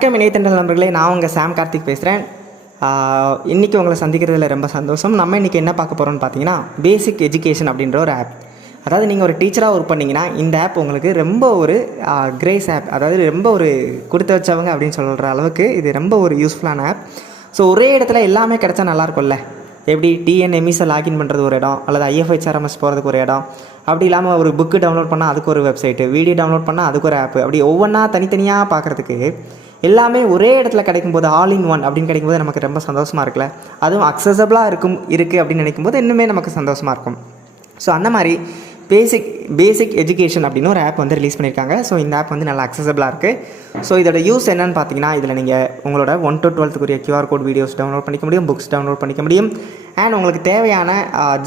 வணக்கம் இணையத்தண்டல் நண்பர்களே, நான் உங்கள் சாம் கார்த்திக் பேசுகிறேன். இன்றைக்கி உங்களை சந்திக்கிறதுல ரொம்ப சந்தோஷம். நம்ம இன்றைக்கி என்ன பார்க்க போகிறோம்னு பார்த்தீங்கன்னா, பேசிக் எஜுகேஷன் அப்படின்ற ஒரு ஆப். அதாவது நீங்கள் ஒரு டீச்சராக ஒர்க் பண்ணிங்கன்னா இந்த ஆப் உங்களுக்கு ரொம்ப ஒரு கிரேஸ் ஆப், அதாவது ரொம்ப ஒரு கொடுத்து வச்சவங்க அப்படின்னு சொல்கிற அளவுக்கு இது ரொம்ப ஒரு யூஸ்ஃபுல்லான ஆப். ஸோ ஒரே இடத்துல எல்லாமே கிடச்சா நல்லாயிருக்கும்ல. எப்படி டிஎன்எம்இஸை லாகின் பண்ணுறது ஒரு இடம், அல்லது ஐஎஃப்ஹெச்ஆர்எம்எஸ் போகிறதுக்கு ஒரு இடம், அப்படி இல்லாமல் ஒரு புக்கு டவுன்லோட் பண்ணால் அதுக்கு ஒரு வெப்சைட்டு, வீடியோ டவுன்லோட் பண்ணால் அதுக்கு ஒரு ஆப்பு, அப்படி ஒவ்வொன்றா தனித்தனியாக பார்க்குறதுக்கு எல்லாமே ஒரே இடத்துல கிடைக்கும்போது, ஆல் இன் ஒன் அப்படின்னு கிடைக்கும்போது நமக்கு ரொம்ப சந்தோஷமாக இருக்குல்ல. அதுவும் அக்சசபிளாக இருக்குது அப்படின்னு நினைக்கும்போது இன்னுமே நமக்கு சந்தோஷமாக இருக்கும். ஸோ அந்த மாதிரி பேசிக் எஜுகேஷன் அப்படின்னு ஒரு ஆப் வந்து ரிலீஸ் பண்ணியிருக்காங்க. ஸோ இந்த ஆப் வந்து நல்லா அக்சசபிளாக இருக்குது. ஸோ இதோட யூஸ் என்னென்னு பார்த்தீங்கன்னா, இதில் நீங்கள் உங்களோட 1 to 12th QR code videos download பண்ணிக்க முடியும், புக்ஸ் டவுன்லோட் பண்ணிக்க முடியும், அண்ட் உங்களுக்கு தேவையான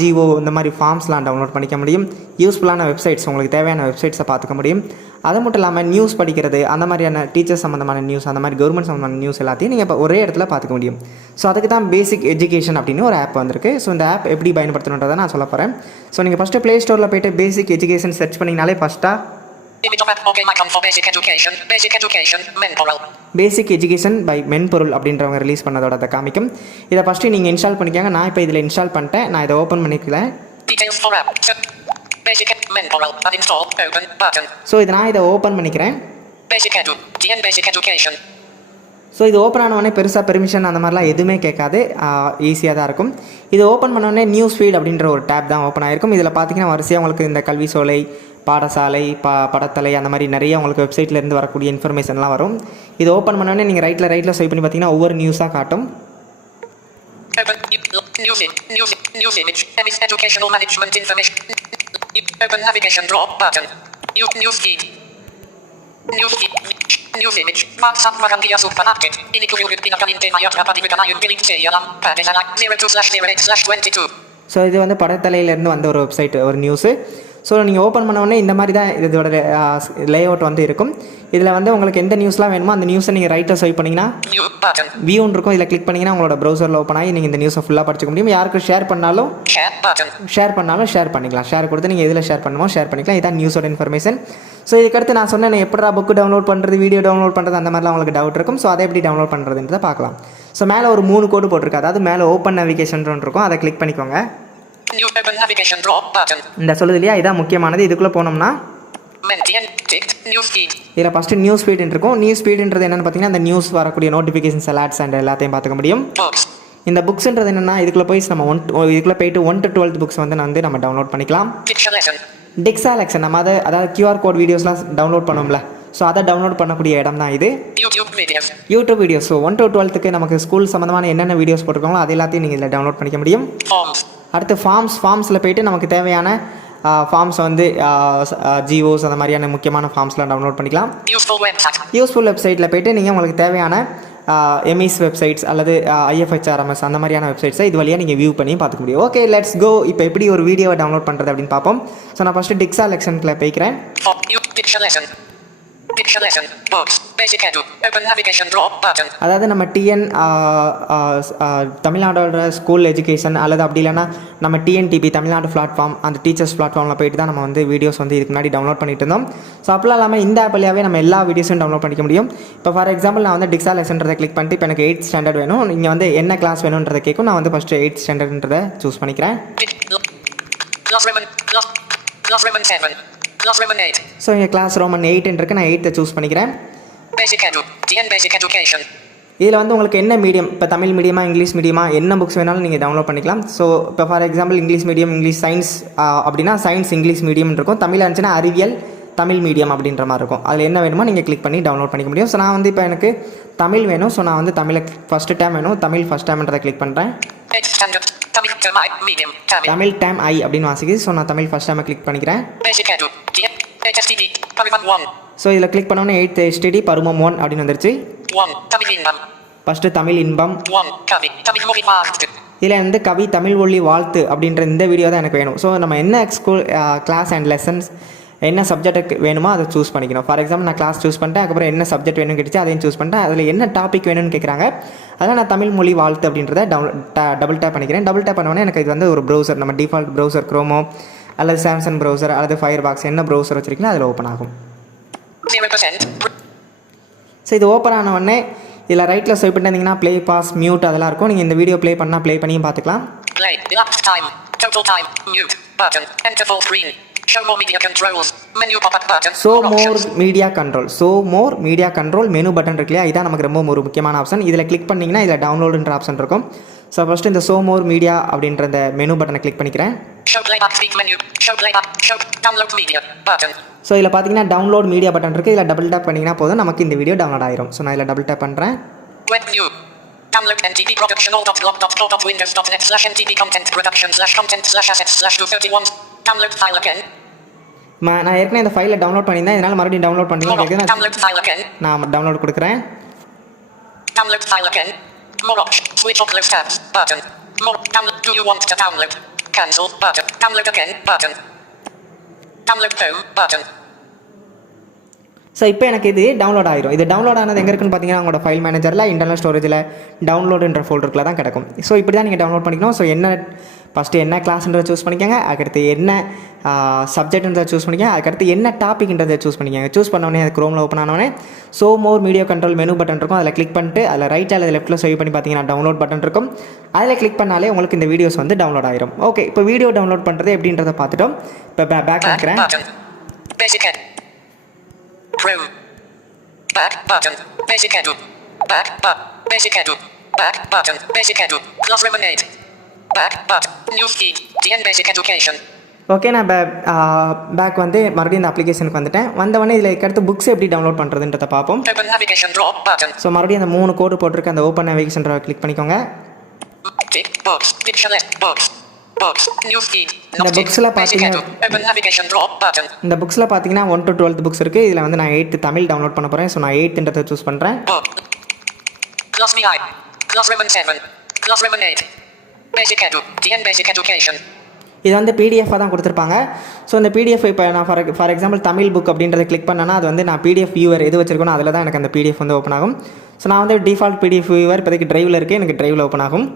ஜிஓ இந்த மாதிரி ஃபார்ம்ஸ்லாம் டவுன்லோட் பண்ணிக்க முடியும். யூஸ்ஃபுல்லான வெப்சைட்ஸ், உங்களுக்கு தேவையான வெப்சைட்ஸை பார்த்துக்க முடியும். அது மட்டும் இல்லாமல் நியூஸ் படிக்கிறது, அந்த மாதிரியான டீச்சர்ஸ் சம்மந்தமான நியூஸ், அந்த மாதிரி கவர்மெண்ட் சம்மந்தமான நியூஸ் எல்லாத்தையும் நீங்கள் இப்போ ஒரே இடத்துல பார்த்துக்க முடியும். ஸோ அதுக்கு தான் பேசிக் எஜுகேஷன் அப்படின்னு ஒரு ஆப் வந்திருக்கு. ஸோ இந்த ஆப் எப்படி பயன்படுத்தணுன்றதை நான் சொல்ல போகிறேன். ஸோ நீங்கள் ஃபஸ்ட்டு ப்ளே ஸ்டோரில் போய்ட்டு பேசிக் எஜுகேஷன் சர்ச் பண்ணிங்கனாலே பேசிக் எஜுகேஷன் பை மென்பொருள் அப்படின்றவங்க ரிலீஸ் பண்ணதோட அதை காமிக்கும். இதை ஃபஸ்ட்டு நீங்கள் இன்ஸ்டால் பண்ணிக்காங்க. நான் இப்போ இதில் இன்ஸ்டால் பண்ணிட்டேன். நான் இதை ஓப்பன் பண்ணிக்கிறேன். ஸோ இதை நான் ஓப்பன் பண்ணிக்கிறேன். ஸோ இது ஓப்பன் ஆனவொடனே பெருசாக பெர்மிஷன் அந்த மாதிரிலாம் எதுவுமே கேட்காது, ஈஸியாக தான் இருக்கும். இது ஓப்பன் பண்ணோடனே நியூஸ் ஃபீட் அப்படின்ற ஒரு டேப் தான் ஓப்பன் ஆகிருக்கும். இதில் பார்த்தீங்கன்னா வரிசையாக உங்களுக்கு இந்த கல்வி சோலை, பாடசாலை, படத்தலை, அந்த மாதிரி நிறைய உங்களுக்கு வெப்சைட்லேருந்து வரக்கூடிய இன்ஃபர்மேஷன்லாம் வரும். இது ஓப்பன் பண்ணோடனே நீங்கள் ரைட்டில் ஸ்வைப் பண்ணி பார்த்தீங்கன்னா ஒவ்வொரு நியூஸாக காட்டும். Educational management information. Open navigation drop button. News feed. News image. WhatsApp Marangia Supermarket. Inikuriurit Pinakalinte Mayatra Padimikanayu Billing Cheyalam. Padisana 02/08/22. So இது வந்து படத்தலையிலேருந்து வந்த ஒரு வெப்சைட், ஒரு நியூஸு. ஸோ நீங்கள் ஓப்பன் பண்ணோடனே இந்த மாதிரி தான் இதோட லே அவுட் வந்து இருக்கும். இதில் வந்து உங்களுக்கு எந்த நியூஸ்லாம் வேணுமோ அந்த நியூஸை நீங்கள் ரைட்டில் ஸ்வைப் பண்ணிங்கன்னா வியூன்னு இருக்கும். இதில் கிளிக் பண்ணிங்கன்னா உங்களோட ப்ரௌசரில் ஓப்பன் ஆகி நீங்கள் இந்த நியூஸை ஃபுல்லாக படிச்சுக்க முடியும். யாருக்கு ஷேர் பண்ணாலும் ஷேர் பண்ணிக்கலாம். ஷேர் கொடுத்து நீங்கள் எதில் ஷேர் பண்ணுமோ ஷேர் பண்ணிக்கலாம். இதுதான் நியூஸோட இன்ஃபர்மேஷன். ஸோ இதுக்கடுத்து நான் சொன்னேன் எப்படா புக்கு டவுன்லோட் பண்ணுறது, வீடியோ டவுன்லோட் பண்ணுறது, அந்த மாதிரிலாம் உங்களுக்கு டவுட் இருக்கும். ஸோ அதை எப்படி டவுன்லோட் பண்ணுறதுன்றதை பார்க்கலாம். ஸோ மேலே ஒரு 3 கோடு போட்டிருக்கு. அதாவது மேலே ஓப்பன் நேவிகேஷன் இருக்கும், அதை கிளிக் பண்ணிக்கோங்க. இந்த சொல்லுது இல்லையா, இதான் முக்கியமானது. இதுக்குள்ளே போனோம்னா இதில் ஃபஸ்ட்டு நியூஸ் ஃபீட் இருக்கும். நியூஸ் ஃபீடுன்றது என்னென்னு பார்த்தீங்கன்னா, அந்த நியூஸ் வரக்கூடிய நோட்டிஃபிகேஷன்ஸ், அலர்ட்ஸ் அண்ட் எல்லாத்தையும் பார்த்துக்க முடியும். இந்த புக்ஸ்ன்றது என்னென்னா, இதுக்குள்ளே இதுக்குள்ளே போயிட்டு 1 to 12th புக்ஸ் வந்து நம்ம டவுன்லோட் பண்ணிக்கலாம். டிக்ஸாலெக்ஷன் நம்ம அதாவது QR கோட் வீடியோஸ்லாம் டவுன்லோட் பண்ணோம்ல, ஸோ அதை டவுன்லோட் பண்ணக்கூடிய இடம் தான் இது. YouTube videos. So 1 to 12th நமக்கு ஸ்கூல் சம்மந்தமான என்னென்ன வீடியோஸ் போட்டிருக்காங்களோ அது எல்லாத்தையும் நீங்கள் இதில் டவுன்லோட் பண்ணிக்க முடியும். அடுத்து ஃபார்ம்ஸில் போய்ட்டு நமக்கு தேவையான ஃபார்ம்ஸ் வந்து ஜிஓஸ், அந்த மாதிரியான முக்கியமான ஃபார்ம்ஸ்லாம் டவுன்லோட் பண்ணிக்கலாம். யூஸ்ஃபுல் வெப்சைட்டில் போய்ட்டு நீங்கள் உங்களுக்கு தேவையான எம்இஸ் வெப்சைட்ஸ் அல்லது ஐஎஃப்ஹெச்ஆர்எம்எஸ் அந்த மாதிரியான வெப்சைட்ஸை இது வழியாக நீங்கள் வியூ பண்ணி பார்த்துக்க முடியும். Okay, let's go. இப்போ எப்படி ஒரு வீடியோவை டவுன்லோட் பண்ணுறது அப்படின்னு பார்ப்போம். ஸோ நான் ஃபஸ்ட்டு டிக்ஸாலெக்ஷனில் போய்க்கிறேன். அதாவது நம்ம தமிழ்நாடோட ஸ்கூல் எஜுகேஷன் அல்லது அப்படி இல்லைனா நம்ம டிஎன்டிபி தமிழ்நாடு பிளாட்ஃபார்ம், அந்த டீச்சர்ஸ் பிளாட்ஃபார்மில் போயிட்டு தான் நம்ம வந்து வீடியோஸ் வந்து இதுக்கு முன்னாடி டவுன்லோட் பண்ணிட்டு இருந்தோம். ஸோ அப்போலாம் இல்லாமல் இந்த ஆப் வழியாகவே நம்ம எல்லா வீடியோஸும் டவுன்லோட் பண்ணிக்க முடியும். இப்போ ஃபார் எக்ஸாம்பிள் நான் வந்து டிக்ஸாலெக்ஷன்றதை கிளிக் பண்ணிட்டு இப்போ எனக்கு 8th ஸ்டாண்டர்ட் வேணும். நீங்கள் வந்து என்ன கிளாஸ் வேணுன்றதை கேட்கும். நான் வந்து ஃபஸ்ட்டு 8th ஸ்டாண்டர்ட்ன்றதை சூஸ் பண்ணிக்கிறேன். ஸோ இங்கே கிளாஸ் ரோமன் 8 இருக்கு. நான் 8th சூஸ் பண்ணிக்கிறேன். இதில் வந்து உங்களுக்கு என்ன மீடியம், இப்போ தமிழ் மீடியமாக, இங்கிலீஷ் மீடியமாக, என்ன புக்ஸ் வேணாலும் நீங்கள் டவுன்லோட் பண்ணிக்கலாம். ஸோ இப்போ for example English medium, English science அப்படின்னா சயின்ஸ் இங்கிலீஷ் மீடியம் இருக்கும். தமிழ் இருந்துச்சுன்னா அறிவியல் தமிழ் மீடியம் அப்படின்ற மாதிரி இருக்கும். அதில் என்ன வேணுமோ நீங்கள் கிளிக் பண்ணி டவுன்லோட் பண்ணிக்க முடியும். ஸோ நான் வந்து இப்போ எனக்கு தமிழ் வேணும். ஸோ நான் வந்து தமிழை ஃபஸ்ட்டு டைம் வேணும், தமிழ் ஃபஸ்ட் டைம்ன்றதை கிளிக் பண்ணுறேன். தமிழ் டைம் ஐ அப்படின்னு வாசிக்குது. ஸோ நான் தமிழ் ஃபஸ்ட் டைமை கிளிக் பண்ணிக்கிறேன். ஸோ இதில் கிளிக் பண்ணோன்னே 8th HTD பருவம் 1 அப்படின்னு வந்துருச்சு. ஃபஸ்ட்டு தமிழ் இன்பம். இதில் வந்து கவி தமிழ் மொழி வாழ்த்து அப்படின்ற இந்த வீடியோ தான் எனக்கு வேணும். ஸோ நம்ம என்ன ஸ்கூல் கிளாஸ் அண்ட் லெசன்ஸ் என்ன சப்ஜெக்ட்டுக்கு வேணுமோ அதை சூஸ் பண்ணிக்கணும். ஃபார் எக்ஸாம்பிள் நான் கிளாஸ் சூஸ் பண்ணிட்டேன். அதுக்கப்புறம் என்ன சப்ஜெக்ட் வேணும்னு கேட்டுச்சு, அதையும் சூஸ் பண்ணிட்டேன். அதில் என்ன டாபிக் வேணும்னு கேட்குறாங்க. அதனால் நான் தமிழ் மொழி வாழ்த்து அப்படின்றத டபுள் டேப் பண்ணிக்கிறேன். டபுள் டேப் பண்ணோன்னே எனக்கு இது வந்து ஒரு ப்ரௌசர், நம்ம டிஃபால்ட் ப்ரௌசர் குரோமோ அல்லது சாம்சங் ப்ரௌசர் அல்லது ஃபயர் பாக்ஸ் என்ன ப்ரௌசர் வச்சுருக்கீங்களோ அதில் ஓப்பன் ஆகும். ஸோ இது ஓப்பன் ஆன உடனே இதில் ரைட்டில் ஸ்வைப் பண்ணியிருந்தீங்கன்னா ப்ளே பாஸ் மியூட் அதெல்லாம் இருக்கும். நீங்கள் இந்த வீடியோ ப்ளே பண்ணால் ப்ளே பண்ணியும் பார்த்துக்கலாம். ஷோ மோர் மீடியா கண்ட்ரோல் மெனு பட்டன் இருக்கு இல்லையா, இதான் நமக்கு ரொம்ப ஒரு முக்கியமான ஆப்ஷன். இதில் கிளிக் பண்ணிங்கன்னா இதில் டவுன்லோடுன்ற ஆப்ஷன் இருக்கும். ஸோ ஃபஸ்ட்டு இந்த ஷோ மோர் மீடியா அப்படின்ற இந்த மெனு பட்டனை கிளிக் பண்ணிக்கிறேன். ஸோ இதில் பார்த்தீங்கன்னா டவுன்லோட் மீடியா பட்டன் இருக்குது. இதில் டபுள் டேப் பண்ணிங்கன்னா போதும், நமக்கு இந்த வீடியோ டவுன்லோட் ஆயிரும். ஸோ நான் இதில் டபுள் டேப் பண்ணுறேன். Download NTP production all.blog.co.windows.net/NTP content production/content/assets/231. Download file again. நான் ஏற்கனவே இந்த ஃபைலை டவுன்லோட் பண்ணியிருந்தேன், இதனால் மறுபடியும் டவுன்லோட் பண்ணிக்கலாம். Download file again. நான் டவுன்லோட் கொடுக்குறேன். Download file again. More options. Switch or close tabs button. More download. Do you want to download? Cancel button. Download again button. Download home button. So இப்போ எனக்கு இது download ஆயிரும். இது download ஆனது எங்கே இருக்குன்னு பார்த்தீங்கன்னா உங்களோட ஃபைல் மேனேஜரில் இன்டர்னல் ஸ்டோரேஜில் டவுன்லோடுன்ற ஃபோல்டருக்குள்ள தான் கிடக்கும். ஸோ இப்படி தான் நீங்கள் டவுன்லோட் பண்ணிக்கணும். ஸோ ஃபஸ்ட்டு என்ன கிளாஸ்ன்றதை சூஸ் பண்ணிக்கோங்க, அதுக்கடுத்து என்ன சப்ஜெக்ட்ன்றதை சூஸ் பண்ணிக்கோங்க, அதுக்கடுத்து என்ன டாப்பிக்ன்றதை சூஸ் பண்ணிக்கோங்க. சூஸ் பண்ணோடனே அது க்ரோமில் ஓப்பன் ஆனோடனே so more media control menu button இருக்கும். அதில் கிளிக் பண்ணிட்டு அதில் ரைட் அல்லது லெஃப்ட்டில் ஸ்வைப் பண்ணி பார்த்தீங்கன்னா டவுன்லோட் பட்டன் இருக்கும். அதில் கிளிக் பண்ணாலே உங்களுக்கு இந்த வீடியோஸ் வந்து டவுன்லோட் ஆயிரும். ஓகே, இப்போ வீடியோ டவுன்லோட் பண்ணுறது எப்படின்றத பார்த்துட்டோம். இப்போ பேக் இருக்கிறேன். Chrome. Back button. Basic edu. Back button. Basic edu. Back button. Basic edu. Classroom 8. Back button. News feed. DN Basic Education. Okay, நான் பேக் வந்து மறுபடியும் இந்த அப்ளிகேஷனுக்கு வந்துட்டேன். வந்தவொடனே இதில் அடுத்து புக்ஸ் எப்படி டவுன்லோட் பண்ணுறதுன்றதை பார்ப்போம். Open navigation drop button. So மறுபடியும் அந்த 3 கோடு போட்டிருக்க அந்த ஓப்பன் நேவிகேஷன் கிளிக் பண்ணிக்கோங்க. Books. Picture list. Books. இந்த புக்ஸில் பார்த்தீங்கன்னா 1 to 12 புக்ஸ் இருக்குது. இதில் வந்து நான் 8th தமிழ் டவுன்லோட் பண்ண போகிறேன். ஸோ நான் 8th சூஸ் பண்ணுறேன். இது வந்து பிடிஎஃபாக தான் கொடுத்துருப்பாங்க. ஸோ இந்த பிடிஎஃப் இப்போ நான் ஃபார் எக்ஸாம்பிள் தமிழ் புக் அப்படின்றத கிளிக் பண்ணேன்னா அது வந்து நான் பிடிஎஃப் வியூவர் எது வச்சிருக்கணும் அதில் தான் எனக்கு அந்த பிடிஎஃப் வந்து ஓப்பன் ஆகும். ஸோ நான் வந்து டிஃபால்ட் பிடிஎஃப் வியூவர் இப்போதைக்கு டிரைவில் இருக்குது, எனக்கு டிரைவில் ஓப்பன் ஆகும்.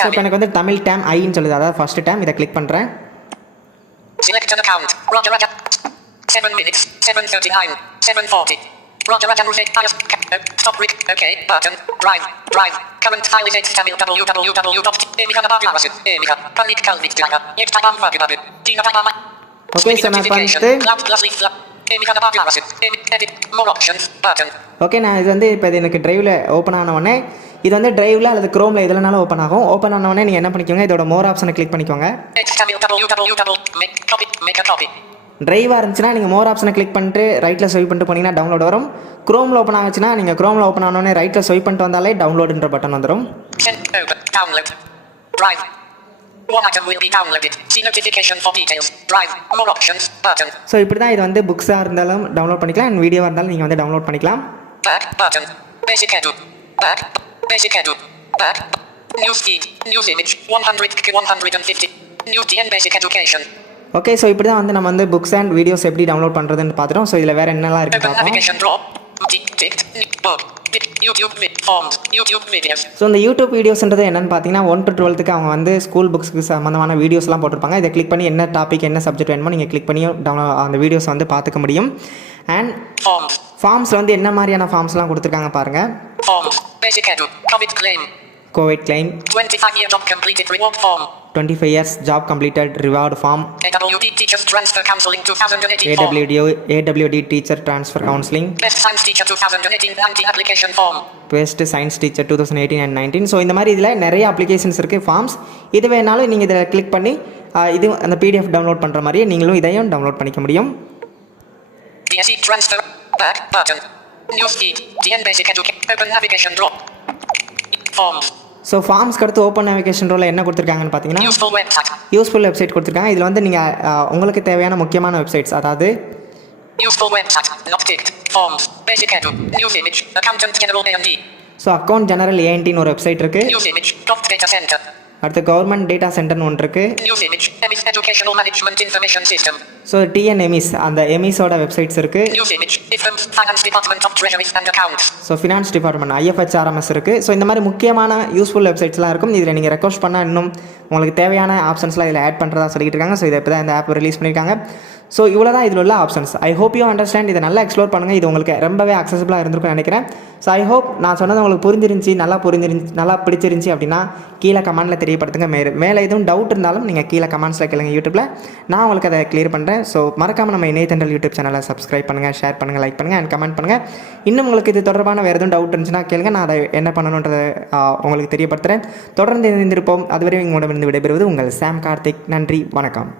ஸோ இப்போ எனக்கு வந்து தமிழ் டேம் ஐன்னு சொல்லுது, அதாவது ஃபர்ஸ்ட் டேம். இதை கிளிக் பண்ணுறேன். ஓகே, ஸோ நான் பண்ணிட்டு ஓகே, நான் இது வந்து இப்போ இது எனக்கு டிரைவில் ஓப்பன் ஆனவொடனே இது வந்து டிரைவில் அல்லது க்ரோமில் எதுலனாலும் ஓப்பன் ஆகும். ஓப்பன் ஆனவொடனே நீங்கள் என்ன பண்ணிக்கோங்க, இதோட மோர் ஆப்ஷனை கிளிக் பண்ணிக்கோங்க. டிரைவாக இருந்துச்சுன்னா நீங்கள் மோர் ஆப்ஷனை கிளிக் பண்ணிட்டு ரைட்டில் ஸ்வைப் பண்ணிட்டு போனீங்கன்னா டவுன்லோட் வரும். க்ரோமில் ஓப்பன் ஆச்சுன்னா நீங்கள் க்ரோமில் ஓப்பன் ஆனோடனே ரைட்டில் ஸ்வைப் பண்ணிட்டு வந்தாலே டவுன்லோடுன்ற பட்டன் வந்துடும். One item will be downloaded. See notification for details. Drive. More options. Button. So இப்படி தான் இது வந்து புக்ஸாக இருந்தாலும் டவுன்லோட் பண்ணிக்கலாம், அண்ட் வீடியோவாக இருந்தாலும் நீங்கள் வந்து டவுன்லோட் பண்ணிக்கலாம். Back button. Basic edu. Back. Basic edu. Back. News feed. News image. 150. New DN Basic Education. Okay, so இப்படி தான் வந்து நம்ம வந்து புக்ஸ் அண்ட் வீடியோஸ் எப்படி டவுன்லோட் பண்ணுறதுன்னு பார்த்துட்டோம். ஸோ இதில் வேறு என்னெல்லாம் இருக்குது. ஸோ இந்த யூடியூப் வீடியோஸ்ன்றது என்னென்னு பார்த்தீங்கன்னா 1 to 12க்கு அவங்க வந்து ஸ்கூல் புக்ஸ்க்கு சம்மந்தமான வீடியோஸ்லாம் போட்டிருப்பாங்க. இதை கிளிக் பண்ணி என்ன டாபிக் என்ன சப்ஜெக்ட் வேணுமோ நீங்கள் கிளிக் பண்ணி அந்த வீடியோஸ் வந்து பார்த்துக்க முடியும். அண்ட் ஃபார்ம்ஸில் வந்து என்ன மாதிரியான ஃபார்ம்ஸ்லாம் கொடுத்துருக்காங்க பாருங்கள். Covid claim, 25 years job completed reward form, 25 years job completed reward form, AWD teachers transfer counseling 2018 AWD teacher transfer counseling, best science teacher 2018-19 application form, best science teacher 2018 and 19. So இந்த மாதிரி இதில் நிறைய applications இருக்குது, forms. இது வேணாலும் நீங்கள் இதில் click பண்ணி இது அந்த பிடிஎஃப் டவுன்லோட் பண்ணுற மாதிரியே நீங்களும் இதையும் டவுன்லோட் பண்ணிக்க முடியும். DSE transfer back button, news feed, DN Basic Education, open navigation drop, forms. So ஃபார்ம்ஸ்க்கு அடுத்து ஓப்பன் நேவிகேஷன் ரோலில் என்ன கொடுத்துருக்காங்கன்னு பார்த்தீங்கன்னா யூஸ்ஃபுல் வெப்சைட் கொடுத்துருக்காங்க. இதில் வந்து நீங்கள் உங்களுக்கு தேவையான முக்கியமான வெப்சைட்ஸ், அதாவது ஸோ அக்கௌண்ட் ஜெனரல் ஏஎன்டின்னு ஒரு வெப்சைட் இருக்குது. அடுத்து கவர்மெண்ட் டேட்டா சென்டர்னு ஒன்று இருக்குது. ஸோ டிஎன்எம்இஸ் அந்த எம்இஸோட வெப்சைட்ஸ் இருக்குது. ஸோ ஃபினான்ஸ் டிபார்ட்மெண்ட் ஐஎஃப்ஹெச்ஆர்எம்எஸ் இருக்குது. ஸோ இந்த மாதிரி முக்கியமான யூஸ்ஃபுல் வெப்சைட்ஸ்லாம் இருக்கும். இதில் நீங்கள் ரெக்வஸ்ட் பண்ணால் இன்னும் உங்களுக்கு தேவையான ஆப்ஷன்ஸ்லாம் இதில் ஆட் பண்ணுறதா சொல்லிட்டு இருக்காங்க. ஸோ இதை இப்போ தான் இந்த ஆப் ரிலீஸ் பண்ணியிருக்காங்க. ஸோ இவ்வளோ தான் இதில் உள்ள options. I hope you understand. இதை நல்லா எக்ஸ்ப்ளோர் பண்ணுங்கள். இது உங்களுக்கு ரொம்பவே அக்சசபிளாக இருந்திருக்கும்னு நினைக்கிறேன். ஸோ ஐ ஹோப் நான் சொன்னது உங்களுக்கு புரிஞ்சிருந்துச்சி, நல்லா பிடிச்சிருந்துச்சி அப்படின்னா கீழே கமெண்ட்டில் தெரியப்படுத்துங்க. மேலே எதுவும் டவுட் இருந்தாலும் நீங்கள் கீழே கமெண்ட்ஸில் கேளுங்க யூடியூப்பில், நான் உங்களுக்கு அதை கிளியர் பண்ணுறேன். ஸோ மறக்காமல் நம்ம இணையத்தன்றல் யூடியூப் சேனலை சப்ஸ்கிரைப் பண்ணுங்கள், ஷேர் பண்ணுங்கள், லைக் பண்ணுங்கள் அண்ட் கமெண்ட் பண்ணுங்கள். இன்னும் உங்களுக்கு இது தொடர்பான வேறு எதுவும் டவுட் இருந்துச்சுன்னா கேளுங்க, நான் அதை என்ன பண்ணணுன்றதை உங்களுக்கு தெரியப்படுத்துகிறேன். தொடர்ந்து இருந்திருப்போம். அதுவரை உங்களிடமிருந்து விடைபெறுவது உங்கள் சாம் கார்த்திக். நன்றி, வணக்கம்.